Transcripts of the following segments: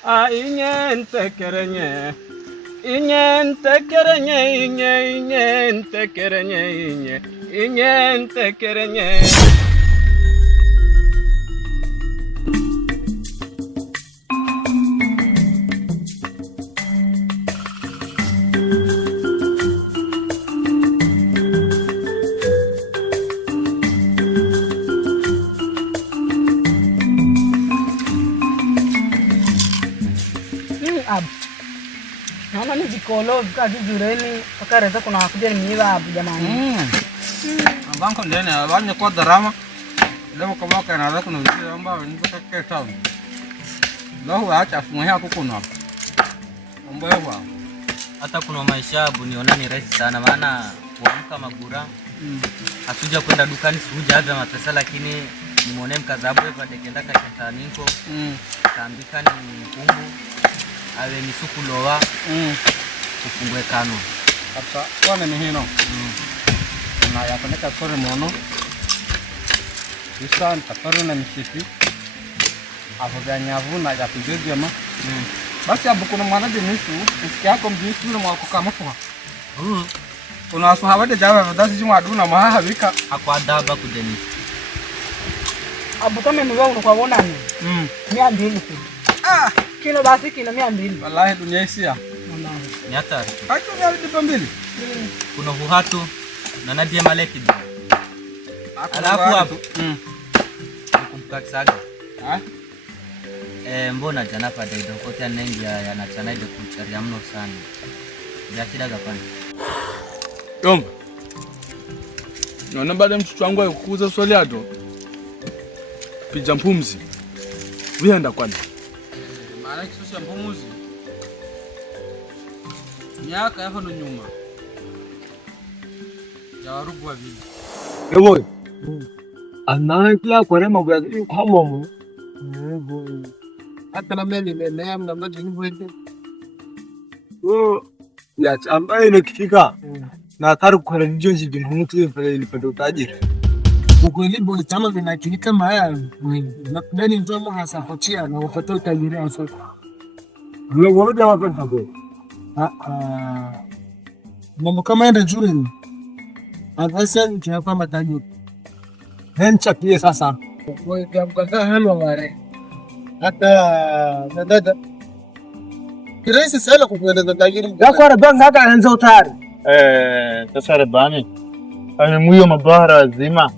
Inyentekerenye. Inyentekerenye, inyentekerenye. Inyentekerenye. Naona ni vikolo kazi jureni akareza kuna wakuja ni miwa hapo jamani. Banko ndene abanye kwa drama. Leo kama kana na kuna vitu ambavyo ni kutoka town. Leo acha fumuha kukunwa. Mambo yao. Hata kuna maisha abu niona ni rahisi sana maana kuamka magura. Hatuja kwenda dukani sikuja hata mapesa lakini nimeona mkazabu hapa tekenda kakenta niko. Kaambika ni mkungu. Awe ni suku lowa. Kufungwe kano. Kapsa kwa ni hino. Na yakoneka kore mono. Isa ntakaro na mishiti. Apo ganyavu na ya pigegema. Basi abu kuna mwana denisu, usikia yako mjisi na mwako kama kwa. Kuna aswa de jawa vadasi jimu aduna maha habika. Akwa daba ku denisu. Abu kama mwa unakuona ni. 200 kilo basi kilo 200. Wallahi dunia isia. Wallahi. Ni hatari. Haito ni alipa mbili. Kuna huhatu na nadia maleki. Alafu hapo. Kumkatsaga. Mbona jana pa daido kote nengi yanachana ile kucharia mno sana. Ya kidaga pana. Yomba. Naona baada mtoto wangu akukuza swali ato. Pija mpumzi. Uenda kwani? Maana kisosi ya mpumuzi. Miaka hapo ndo nyuma. Ya warugu wa vile. Ewo. Anaikla kwa rema kwa hamomo. Hata na mimi nimeneam na mmoja ni mwende. Ya ambaye inakifika. Na taru kwa njonji binhutu pale ilipata utajiri. Ukweli bwana chama vinakilika maya. Na ndani ndio mhasa pochia na upata utajiri hapo. Ndio wale wapenda hapo. Mambo kama enda nzuri. Avasa ni hapa matajiri. Hencha pia sasa. Kwa mkaka hano wale. Hata dada. Kirahisi sana kukueleza tajiri. Yako rabanga hata anaanza utari. Sasa rabani. Amemuyo mabara zima.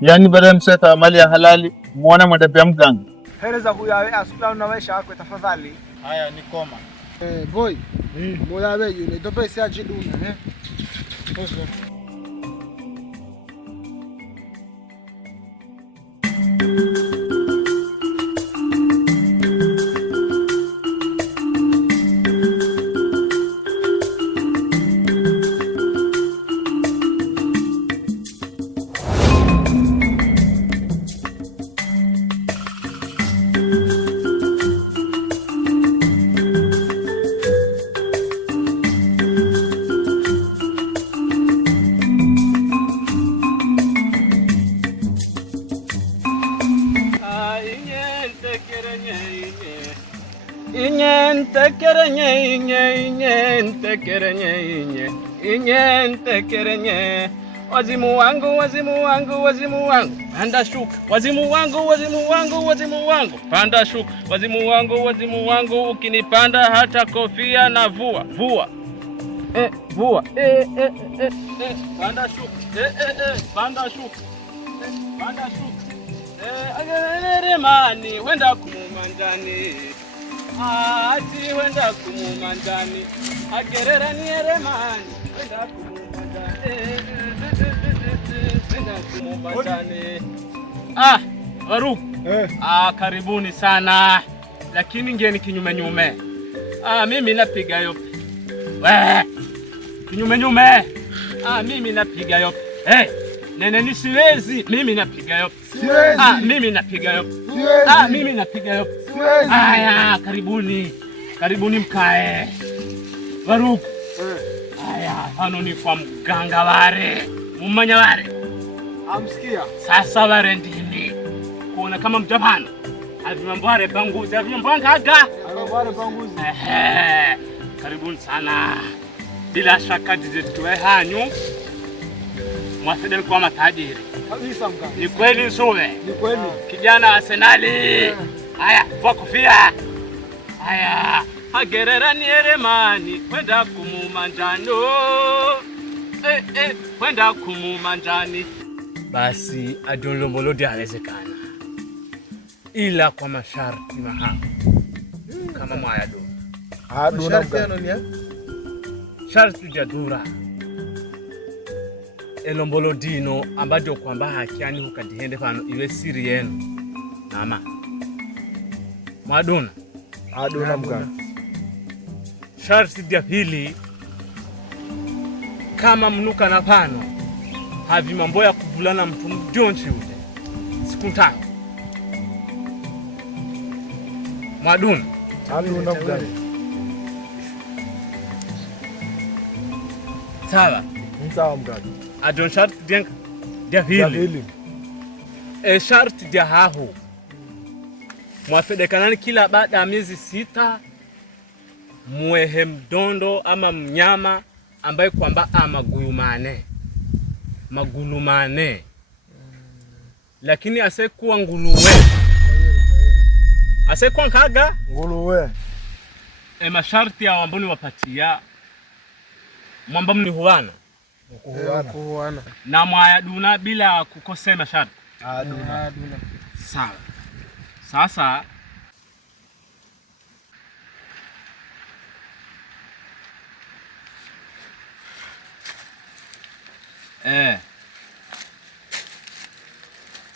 Yani baada mseta mali ya halali muone mwadapia mganga. Heleza huyo awe asukula na maisha yako tafadhali. Haya ni koma. Boy. Moya wewe yule dope si ajiduna Inyentekerenye. Wazimu wangu, wazimu wangu, wazimu wangu, panda shuka. Wazimu wangu, wazimu wangu, wazimu wangu, panda shuka. Wazimu wangu, ukinipanda hata kofia na vua. Vua. Vua. Panda shuka. Panda shuka. Panda shuka. Ageremani, wenda kumumandani. Ati wenda kumumandani. Agererani eremani, wenda kumumandani. Waruku. Karibuni sana. Lakini ngeni kinyume nyume. Mimi napiga yope. Kinyume nyume. Mimi napiga yope. Nene ni siwezi. Mimi napiga yope. Mimi napiga yope. Mimi napiga yope. Aya, karibuni. Karibuni mkae. Waruku. Aya, hano ni kwa mganga ware. Mumanya ware. Amsikia. Sasa ware ndini. Kuona kama mjapana. Avimambware panguzi, avimbwangaga. Avimambware panguzi. Karibuni sana. Bila shaka tuwe hanyu. Mwafidel kwa matajiri. Kabisa mkaka. Ni kweli Sule? Ni kweli. Kijana wa Arsenali. Haya, vua kofia. Haya, hagerera ni eremani kwenda kumumanjano. Kwenda kumumanjani. Basi adolombolodi hawezekana. Ila kwa masharti mahanga. Kama mwayado. Masharti yano ni ya? Sharti jadura. Elombolodino ambajo kwamba hakiani hukadihende pano iwe siri yenu. Nama. Mwaduna. Aduna mkaka. Sharti dia pili. Kama mnuka na pano. Havi mambo ya kuvulana mtu mjonchi ule. Siku 5. Mwaduna. Aduna mkaka. Sawa. Sawa mkaka. Adon sharti dia pili. Sharti dia hahu. Mwafedekanani kila baada ya miezi 6 muehe mdondo ama mnyama ambaye kwamba magulumane. Lakini asekuwa nguluwe. Asekuwa nkaga nguluwe. Masharti ya amboni wapatia mwamba mni huwana. Kuhuana. Na mwayaduna bila kukosea masharti. Aduna. Sawa. Sasa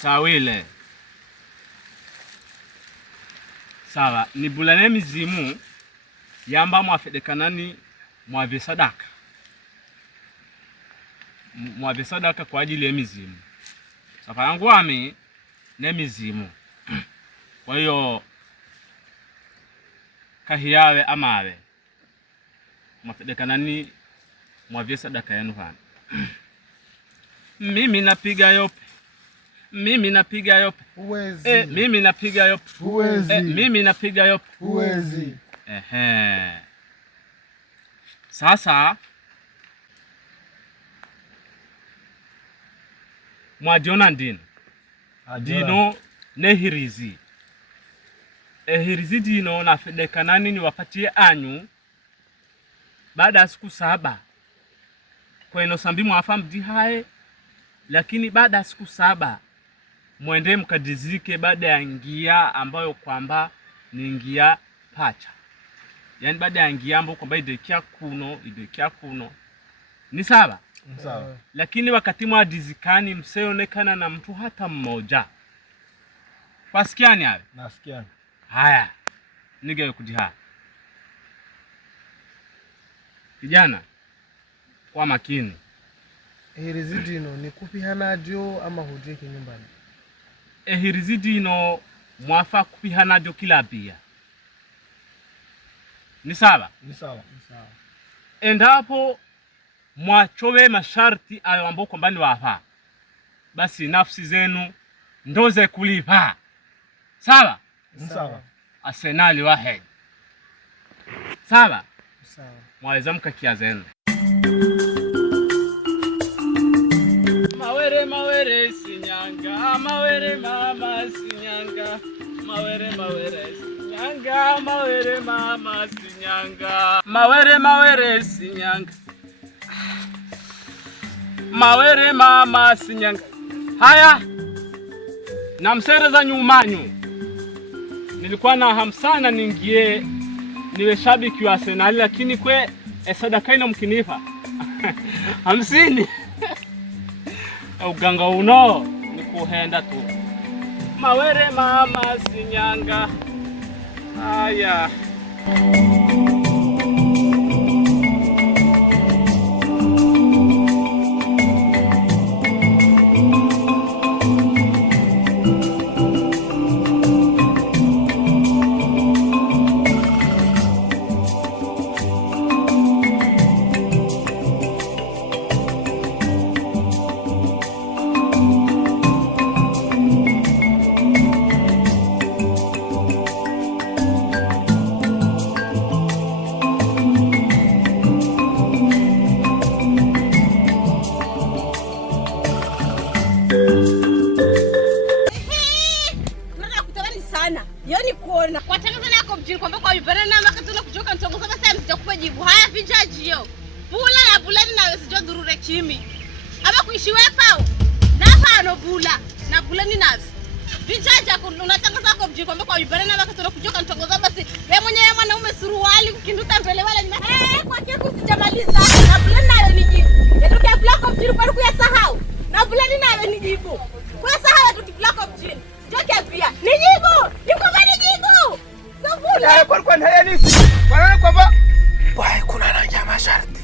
Tawile. Sawa, ni bulane mizimu yamba mwafedekanani mwave sadaka. Mwave sadaka kwa ajili ya mizimu. Sasa yangu ami ne mizimu. Kwa hiyo kahiyawe amawe mwafedekanani mwave sadaka yenu hana. Mimi napiga yope. Uwezi. Mimi napiga yope. Uwezi. Mimi napiga yope. Uwezi. Sasa mwadiona ndino. Dino nehirizi. Hirizi dino nafedekanani ni wapatie anyu baada ya siku 7. Kwa ino sambi mwafa mdihae. Lakini baada ya siku 7 mwende mkadizike baada ya ngia ambayo kwamba ni ngia pacha. Yani baada ya ngia ambayo kwamba idekia kuno. Ni sawa? Sawa. Lakini wakati mwadizikani mseonekana na mtu hata mmoja. Wasikiani hawe? Nasikiani. Haya. Nige kudiha. Kijana kwa makini. Hirizidino ni kupihana dio ama hujue kinyumbani? Hirizidino mwafa kupihana dio kila bia. Ni sawa? Ni sawa. Endapo mwachowe masharti ayo ambao kwamba ni wafa. Basi nafsi zenu ndoze kulipa. Sawa? Sawa. Arsenali wahed. Sawa? Sawa. Mwaweza mkakia zenu. Mawere sinyanga, mawere mama sinyanga, mawere sinyanga, mawere mama sinyanga, mawere sinyanga, mawere mama sinyanga. Haya, na msere za nyumanyu. Nilikuwa na hamsana ningie niwe shabiki wa Arsenal, lakini kwe sadaka ino mkinifa 50. Uganga uno ni kuhenda tu. Mawere mama sinyanga. Haya. Mbona yako mjini kwamba kwa ibara na makati na kujoka nitongoza basi msitakupa jibu. Haya vijaji hiyo. Bula ya bulani nawe sijo dhurure kimi. Ama kuishi wepa. Na pano bula. Na bulani nawe. Vijaji unatangaza kwa mjini kwamba kwa ibara na makati na kujoka nitongoza basi wewe mwenyewe mwanaume suruali kukinduta mbele wala ni kwa kile usijamaliza. Na bulani nawe ni jibu. Yatokea blako mjini kwa kuyasahau. Na bulani nawe ni jibu. Kuyasahau tukiblako mjini. Joke pia. Ni jibu. Nikupa ni jibu. Sabula. Kwa nini? Kwa nini kwamba Bwana kuna na nyama sharti.